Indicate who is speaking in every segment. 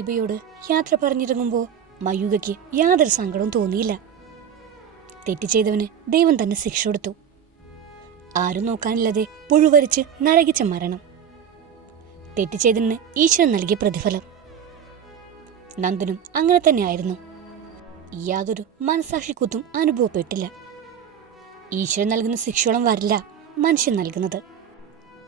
Speaker 1: ദീപയോട് യാത്ര പറഞ്ഞിറങ്ങുമ്പോൾ മയൂകയ്ക്ക് യാതൊരു സങ്കടവും തോന്നിയില്ല. തെറ്റ് ചെയ്തവന് ദൈവം തന്നെ ശിക്ഷ കൊടുത്തു. ആരും നോക്കാനില്ലാതെ പുഴുവരിച്ച് നരകിച്ച മരണം. തെറ്റ് ചെയ്തതിന് ഈശ്വരൻ നൽകിയ പ്രതിഫലം. നന്ദനും അങ്ങനെ തന്നെയായിരുന്നു യാതൊരു മനസാക്ഷിക്കുത്തും അനുഭവപ്പെട്ടില്ല. ഈശ്വരൻ നൽകുന്ന ശിക്ഷയോളം വരില്ല മനുഷ്യൻ നൽകുന്നത്.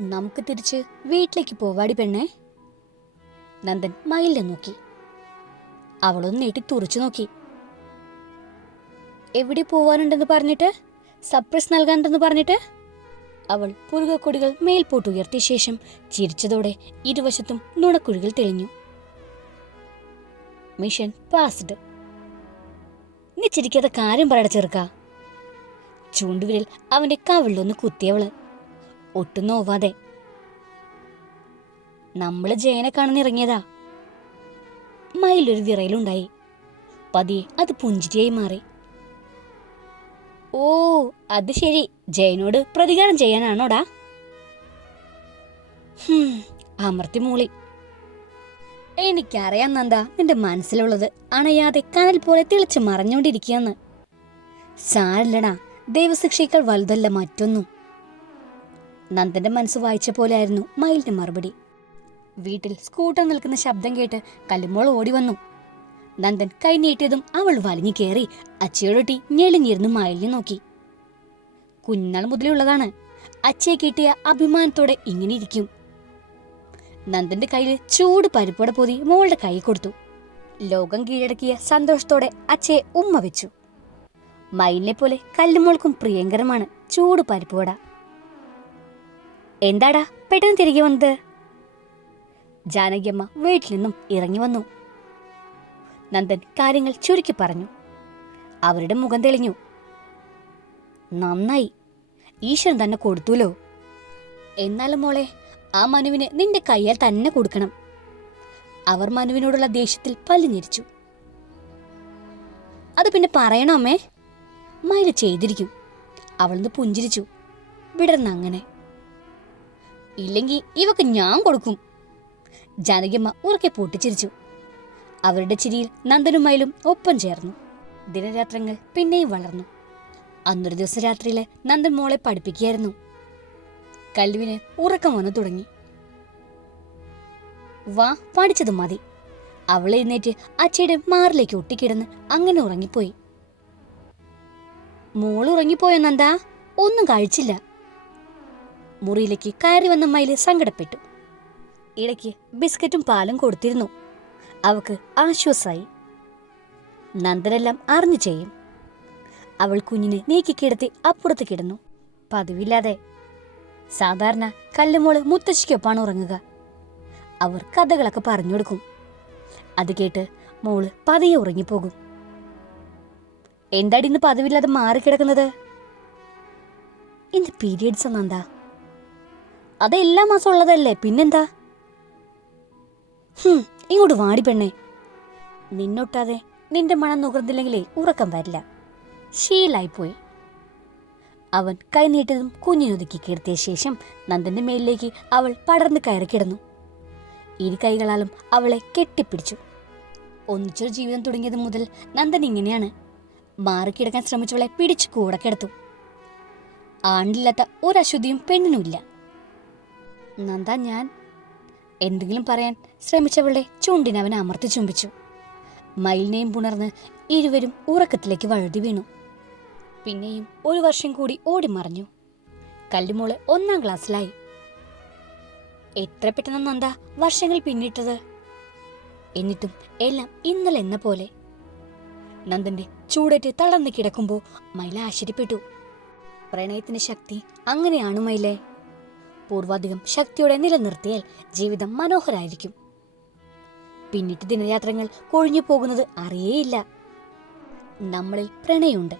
Speaker 1: നമുക്ക് തിരിച്ച് വീട്ടിലേക്ക് പോവാടി പെണ്ണേ. നന്ദൻ മയിലിനെ നോക്കി. അവളൊന്ന് നീട്ടി തുറച്ചു നോക്കി. എവിടെ പോവാനുണ്ടെന്ന് പറഞ്ഞിട്ട്? സർപ്രൈസ് നൽകാനുണ്ടെന്ന് പറഞ്ഞിട്ട്? അവൾ പുരുകക്കൊടികൾ മേൽപോട്ടുയർത്തിയ ശേഷം ചിരിച്ചതോടെ ഇരുവശത്തും നുണക്കുഴികൾ തെളിഞ്ഞു. Mission passed. നീ ചിരിക്കാതെ കാര്യം പറയട ചെറുക്ക. ചൂണ്ടുവിരൽ അവന്റെ കവിളിലൊന്ന് കുത്തിയവൾ. ഒട്ടും നോവാതെ നമ്മൾ ജയനെ കാണുന്നിറങ്ങിയതാ മയിലൊരു വിറയിലുണ്ടായി. പതിയെ അത് പുഞ്ചിരിയായി മാറി. ഓ അത് ശരി. ജയനോട് പ്രതികാരം ചെയ്യാനാണോടാ? അമർത്തി മൂളി. എനിക്കറിയാം നന്ദ നിന്റെ മനസ്സിലുള്ളത് അണയാതെ കനൽ പോലെ തിളച്ച് മറഞ്ഞുകൊണ്ടിരിക്കുകയെന്ന് സാരല്ലടാ ദൈവശിക്ഷയേക്കാൾ വലുതല്ല മറ്റൊന്നും. നന്ദന്റെ മനസ്സ് വായിച്ച പോലെയായിരുന്നു മയിലിന്റെ മറുപടി. വീട്ടിൽ സ്കൂട്ടർ നിൽക്കുന്ന ശബ്ദം കേട്ട് കല്ലുമോൾ ഓടി വന്നു. നന്ദൻ കൈ നീട്ടിയതും അവൾ വലിഞ്ഞു കയറി അച്ചയോടൊട്ടി ഞെളിഞ്ഞിരുന്നു മായലിനെ നോക്കി. കുഞ്ഞാൾ മുതലുള്ളതാണ്. അച്ചയെ കിട്ടിയ അഭിമാനത്തോടെ ഇങ്ങനെ ഇരിക്കും. നന്ദന്റെ കയ്യിൽ ചൂട് പരിപ്പോടെ പൊതി മോളുടെ കൈ കൊടുത്തു. ലോകം കീഴടക്കിയ സന്തോഷത്തോടെ അച്ചയെ ഉമ്മ വെച്ചു. മയിലിനെ പോലെ കല്ലുമോൾക്കും പ്രിയങ്കരമാണ് ചൂട് പരിപ്പോട എന്താടാ പെട്ടെന്ന് തിരികെ വന്നത്? ജാനകിയമ്മ വീട്ടിൽ നിന്നും ഇറങ്ങി വന്നു. നന്ദൻ കാര്യങ്ങൾ ചുരുക്കി പറഞ്ഞു. അവരുടെ മുഖം തെളിഞ്ഞു. നന്നായി. ഈശ്വരൻ തന്നെ കൊടുത്തുല്ലോ എന്നാലും മോളെ ആ മനുവിന് നിന്റെ കയ്യാൽ തന്നെ കൊടുക്കണം. അവർ മനുവിനോടുള്ള ദേഷ്യത്തിൽ പല്ലിഞ്ഞിരിച്ചു. അത് പിന്നെ പറയണോ അമ്മേ? മയിൽ ചെയ്തിരിക്കും. അവളൊന്ന് പുഞ്ചിരിച്ചു. വിടർന്നങ്ങനെ. ഇല്ലെങ്കിൽ ഇവക്ക് ഞാൻ കൊടുക്കും. ജാനകിയമ്മ ഉറക്കെ പൊട്ടിച്ചിരിച്ചു. അവരുടെ ചിരിയിൽ നന്ദനും മയിലും ഒപ്പം ചേർന്നു. ദിനരാത്രങ്ങൾ പിന്നെയും വളർന്നു. അന്നൊരു ദിവസം രാത്രിയിൽ നന്ദൻ മോളെ പഠിപ്പിക്കുകയായിരുന്നു. കല്ലുവിന് ഉറക്കം വന്നു തുടങ്ങി. വാ പഠിച്ചത് മതി. അവൾ എഴുന്നേറ്റ് അച്ചയുടെ മാറിലേക്ക് ഒട്ടിക്കിടന്ന് അങ്ങനെ ഉറങ്ങിപ്പോയി. മോൾ ഉറങ്ങിപ്പോയോ നന്ദാ? ഒന്നും കഴിച്ചില്ല. മുറിയിലേക്ക് കയറി വന്ന മയിൽ സങ്കടപ്പെട്ടു. ഇടയ്ക്ക് ബിസ്ക്കറ്റും പാലും കൊടുത്തിരുന്നു. അവക്ക് ആശ്വാസമായി നന്ദനെല്ലാം അറിഞ്ഞു ചെയ്യും. അവൾ കുഞ്ഞിനെ നീക്കിക്കിടത്തി അപ്പുറത്ത് കിടന്നു. പതിവില്ലാതെ. സാധാരണ കല്ലുമോൾ മുത്തശ്ശിക്കൊപ്പാണ് ഉറങ്ങുക. അവർ കഥകളൊക്കെ പറഞ്ഞു കൊടുക്കും. അത് കേട്ട് മോൾ പതിയെ ഉറങ്ങിപ്പോകും. എന്താടി ഇന്ന് പതിവില്ലാതെ മാറിക്കിടക്കുന്നത്? ഇന്ന് പീരിയഡ്സ് നന്ദാ? അത് എല്ലാ മാസം ഉള്ളതല്ലേ പിന്നെന്താ? ഇങ്ങോട്ട് വാടി പെണ്ണേ. നിന്നൊട്ടാതെ നിന്റെ മണം നുകർന്നില്ലെങ്കിലേ ഉറക്കം വരില്ല. ശീലായിപ്പോയി. അവൻ കൈനീട്ടതും കുഞ്ഞിനൊതുക്കി കീർത്തിയ ശേഷം നന്ദന്റെ മേലിലേക്ക് അവൾ പടർന്ന് കയറി കിടന്നു. ഇരു കൈകളാലും അവളെ കെട്ടിപ്പിടിച്ചു. ഒന്നിച്ചൊരു ജീവിതം തുടങ്ങിയത് മുതൽ നന്ദൻ ഇങ്ങനെയാണ്. മാറിക്കിടക്കാൻ ശ്രമിച്ചവളെ പിടിച്ചു കൂടെ കിടത്തു. ആണില്ലാത്ത ഒരശുദ്ധിയും പെണ്ണിനുമില്ല. നന്ദ ഞാൻ എന്തെങ്കിലും പറയാൻ ശ്രമിച്ചവളുടെ ചുണ്ടിനവൻ അമർത്തി ചുംബിച്ചു. മയിലിനെയും പുണർന്ന് ഇരുവരും ഉറക്കത്തിലേക്ക് വഴുതി വീണു. പിന്നെയും ഒരു വർഷം കൂടി ഓടിമറഞ്ഞു കല്ലുമോൾ ഒന്നാം ക്ലാസ്സിലായി. എത്ര പെട്ടെന്ന് നന്ദ വർഷങ്ങൾ പിന്നിട്ടത്? എന്നിട്ടും എല്ലാം ഇന്നലെ എന്ന പോലെ. നന്ദന്റെ ചൂടേറ്റ് തളർന്നു കിടക്കുമ്പോൾ മൈല ആശ്ചര്യപ്പെട്ടു. പ്രണയത്തിന്റെ ശക്തി അങ്ങനെയാണ് മൈലേ പൂർവാധികം ശക്തിയോടെ നിലനിർത്തിയാൽ ജീവിതം മനോഹരായിരിക്കും. പിന്നിട്ട് ദിനയാത്രകൾ കൊഴിഞ്ഞു പോകുന്നത് അറിയേയില്ല. നമ്മളിൽ പ്രണയമുണ്ട്.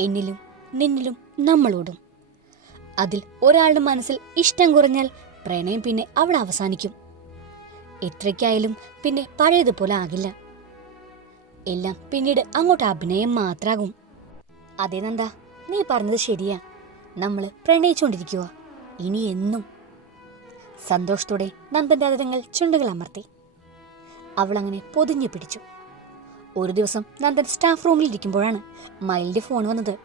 Speaker 1: എന്നിലും നിന്നിലും നമ്മളോടും. അതിൽ ഒരാളുടെ മനസ്സിൽ ഇഷ്ടം കുറഞ്ഞാൽ പ്രണയം പിന്നെ അവിടെ അവസാനിക്കും. എത്രയ്ക്കായാലും പിന്നെ പഴയതുപോലെ ആകില്ല. എല്ലാം പിന്നീട് അങ്ങോട്ട് അഭിനയം മാത്രാകും. അതേ നന്ദ നീ പറഞ്ഞത് ശരിയാ. നമ്മൾ പ്രണയിച്ചുകൊണ്ടിരിക്കുക ഇനി എന്നും സന്തോഷത്തോടെ നന്ദന്റെ അതിരങ്ങൾ ചുണ്ടുകൾ അമർത്തി. അവൾ അങ്ങനെ പൊതിഞ്ഞു പിടിച്ചു. ഒരു ദിവസം നന്ദൻ സ്റ്റാഫ് റൂമിൽ ഇരിക്കുമ്പോഴാണ് മയിലിന്റെ ഫോൺ വന്നത്.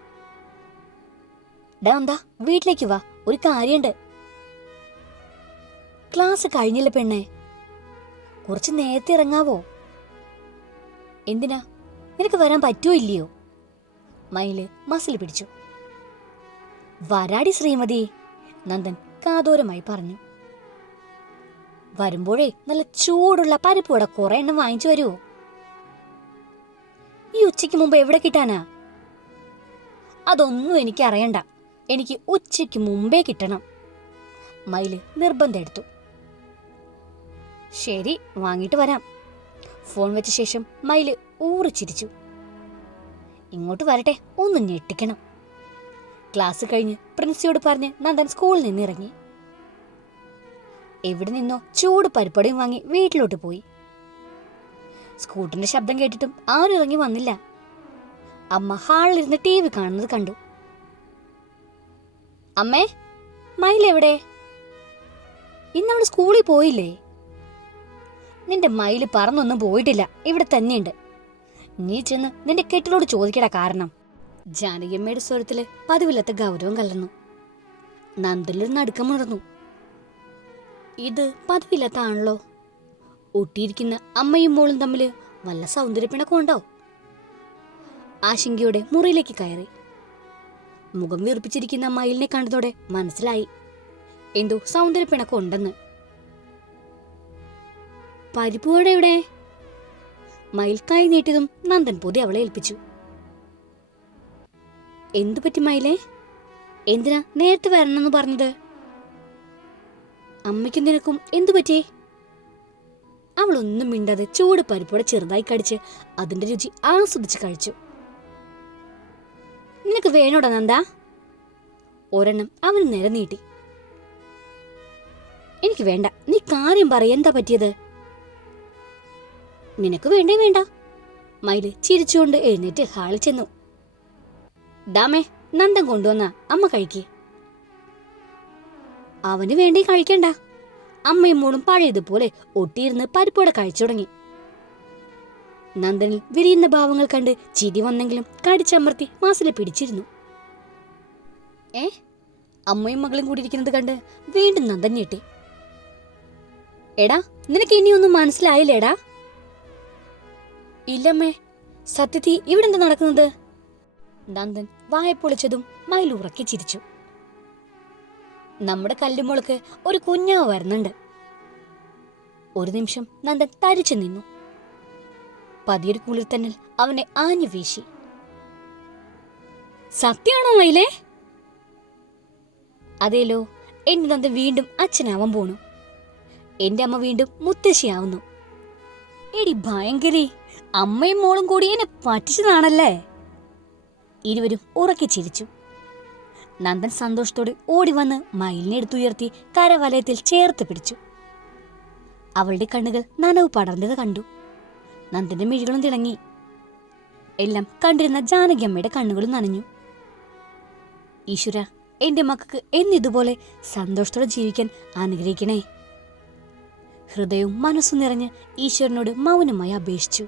Speaker 1: ഡാ എന്താ വീട്ടിലേക്ക് വാ ഒരു കാര്യമുണ്ട് ക്ലാസ് കഴിഞ്ഞില്ല പെണ്ണെ കുറച്ച് നേരത്തെ ഇറങ്ങാവോ? എന്തിനാ നിനക്ക് വരാൻ പറ്റുമോ ഇല്ലയോ? മയിൽ മസിൽ പിടിച്ചു. വരാടി ശ്രീമതി നന്ദൻ കാതോരമായി പറഞ്ഞു. വരുമ്പോഴേ നല്ല ചൂടുള്ള പരിപ്പ് കൂടെ കുറെ എണ്ണം വാങ്ങിച്ചു വരുമോ ഈ ഉച്ചയ്ക്ക് മുമ്പ് എവിടെ കിട്ടാനാ? അതൊന്നും എനിക്ക് അറിയണ്ട. എനിക്ക് ഉച്ചയ്ക്ക് മുമ്പേ കിട്ടണം. മയിൽ നിർബന്ധം എടുത്തു. ശരി വാങ്ങിട്ട് വരാം. ഫോൺ വെച്ച ശേഷം മയിൽ ഊറിച്ചിരിച്ചു. ഇങ്ങോട്ട് വരട്ടെ ഒന്ന് ഞെട്ടിക്കണം. ക്ലാസ് കഴിഞ്ഞ് പ്രിൻസിയോട് പറഞ്ഞ് നന്ദൻ സ്കൂളിൽ നിന്ന് ഇറങ്ങി എവിടെ നിന്നോ ചൂട് പരിപ്പടിയും വാങ്ങി വീട്ടിലോട്ട് പോയി. സ്കൂട്ടറിന്റെ ശബ്ദം കേട്ടിട്ടും ആരും ഇറങ്ങി വന്നില്ല. അമ്മ ഹാളിലിരുന്ന് ടി വി കാണുന്നത് കണ്ടു. അമ്മേ മയിൽ എവിടെ? ഇന്ന് അവൾ സ്കൂളിൽ പോയില്ലേ? നിന്റെ മയിൽ പറന്നൊന്നും പോയിട്ടില്ല ഇവിടെ തന്നെയുണ്ട്. നീ ചെന്ന് നിന്റെ കെട്ടിലോട് ചോദിക്കടാ കാരണം. ജാനകിയമ്മയുടെ സ്വരത്തിൽ പതിവില്ലാത്ത ഗൗരവം കലർന്നു. നന്ദലൊരു നടുക്കമുണർന്നു ഇത് പതിവില്ലാത്ത ആണല്ലോ. ഒട്ടിയിരിക്കുന്ന അമ്മയും മോളും തമ്മിൽ വല്ല സൗന്ദര്യപ്പിണക്കം ഉണ്ടോ? ആശങ്കയോടെ മുറിയിലേക്ക് കയറി. മുഖം വീർപ്പിച്ചിരിക്കുന്ന മയിലിനെ കണ്ടതോടെ മനസ്സിലായി. എന്തോ സൗന്ദര്യപ്പിണക്കം ഉണ്ടെന്ന്. പരിപ്പുവട എവിടെ? മയിൽ കൈ നീട്ടിയതും നന്ദൻ പൊതി അവളെ ഏൽപ്പിച്ചു. എന്തു പറ്റി മയിലേ? എന്തിനാ നേരത്തെ വരണമെന്ന് പറഞ്ഞത്? അമ്മയ്ക്കും നിനക്കും എന്തു പറ്റി? അവളൊന്നും മിണ്ടാതെ ചൂട് പരിപ്പോടെ ചെറുതായി കടിച്ച് അതിന്റെ രുചി ആസ്വദിച്ച് കഴിച്ചു. നിനക്ക് വേണോടാ നന്ദ? ഒരെണ്ണം അവൻ നേരെ നീട്ടി. എനിക്ക് വേണ്ട. നീ കാര്യം പറ എന്താ പറ്റിയത്? നിനക്ക് വേണ്ടേ വേണ്ട. മയിൽ ചിരിച്ചുകൊണ്ട് എഴുന്നേറ്റ് ഹാളിൽ ചെന്നു. ഡാമേ നന്ദൻ കൊണ്ടുവന്ന അമ്മ കഴിക്ക്. അവന് വേണ്ടി കഴിക്കണ്ട. അമ്മയും മോളും പഴയതുപോലെ ഒട്ടിയിരുന്ന് പരിപ്പോടെ കഴിച്ചു തുടങ്ങി നന്ദനിൽ വിരിയുന്ന ഭാവങ്ങൾ കണ്ട് ചിരി വന്നെങ്കിലും കടിച്ചമർത്തി മാസിലെ പിടിച്ചിരുന്നു. ഏ അമ്മയും മകളും കൂടി ഇരിക്കുന്നത് കണ്ട് വീണ്ടും നന്ദൻ ഞെട്ടി. എടാ നിനക്ക് ഇനിയൊന്നും മനസ്സിലായില്ലേടാ? ഇല്ലമ്മേ സത്യത്തി ഇവിടെ എന്താ നടക്കുന്നത്? നന്ദൻ വായ പൊളിച്ചതും മയിൽ ഉറക്കി ചിരിച്ചു. നമ്മുടെ കല്ലുമുളക്ക് ഒരു കുഞ്ഞാവ് വരുന്നുണ്ട്. ഒരു നിമിഷം നന്ദൻ തരിച്ചു നിന്നു. പതിയൊരു കുളിർത്തന്നൽ അവനെ ആഞ്ഞു വീശി. സത്യാണോ മയിലേ? അതേലോ എന്റെ നന്ദൻ വീണ്ടും അച്ഛനാവാൻ പോണു. എന്റെ അമ്മ വീണ്ടും മുത്തശ്ശിയാവുന്നു. എടി ഭയങ്കരി അമ്മയും മോളും കൂടി എന്നെ പറ്റിച്ചതാണല്ലേ? ഇരുവരും ഉറക്കി ചിരിച്ചു. നന്ദൻ സന്തോഷത്തോടെ ഓടി വന്ന് മയിലിനെ എടുത്തുയർത്തി കരവലയത്തിൽ ചേർത്ത് പിടിച്ചു. അവളുടെ കണ്ണുകൾ നനവ് പടർന്നത് കണ്ടു. നന്ദന്റെ മിഴികളും തിളങ്ങി. എല്ലാം കണ്ടിരുന്ന ജാനകിയമ്മയുടെ കണ്ണുകളും നനഞ്ഞു. ഈശ്വര എന്റെ മക്കൾക്ക് എന്നിതുപോലെ സന്തോഷത്തോടെ ജീവിക്കാൻ അനുഗ്രഹിക്കണേ. ഹൃദയവും മനസ്സും നിറഞ്ഞ് ഈശ്വരനോട് മൗനമായി അപേക്ഷിച്ചു.